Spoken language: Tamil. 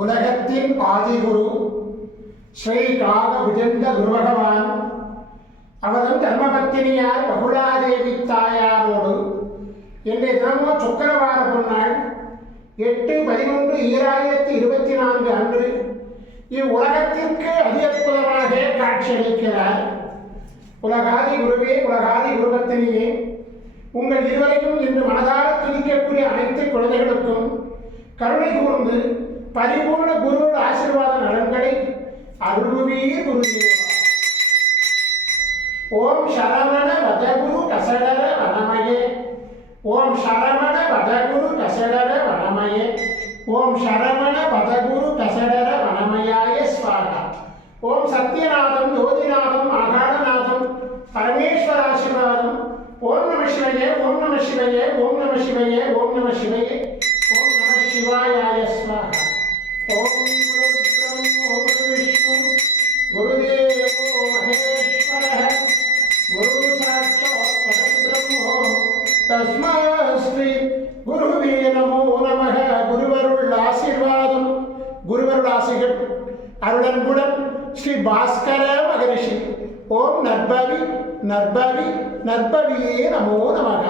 உலகத்தின் ஆதிகுரு ஸ்ரீ காகபுஜந்த குருபகவான் அவரும் தர்மபத்தினியார் பகுலாதேவி தாயாரோடு இன்றைய தினமும் சுக்கரவார பொன்னாள் 8/11/2024 அன்று இவ்வுலகத்திற்கு அதிகற்புதமாக காட்சியளிக்கிறார். உலகாதி குருவே, உலகாதி குருபத்தினியே, உங்கள் இருவரையும் இன்று மனதார துதிக்கக்கூடிய அனைத்து குழந்தைகளுக்கும் கருணை கூர்ந்து பரிபூர்ண குருவோட ஆசீர்வாத நலன்களை அருள்வீர் குருதேவா. ஓம் சரவண வதகுரு கசடர வனமயே, ஓம் சரவண வதகுரு கசடர வனமயே, ஓம் சரவண வதகுரு கசடர வனமயாய ஸ்வாகா. ஓம் சத்யநாதம் யோதிநாதம் ஆகாடநாதம் பரமேஸ்வர ஆசீர்வாதம். ஓம் நம சிவயே, ஓம் நம சிவயே, ஓம் நம சிவயே, ஓம் நம சிவயே, ஓம் நம சிவாயாய ஸ்வாகா. ஓம் குரு பிரம்மோ குரு விஷ்ணு குருதேவோ மகேஸ்வரः குரு சாட்சாத் பரபிரம்மோ தஸ்மை ஸ்ரீ குருவே நமோ நமः. குருவருள் ஆசீர்வாதம், குருவருள் ஆசிகள் அருளன்புடன் ஸ்ரீ பாஸ்கர மகரிஷி. ஓம் நற்பவி நற்பவி நற்பவியே நமோ நமः.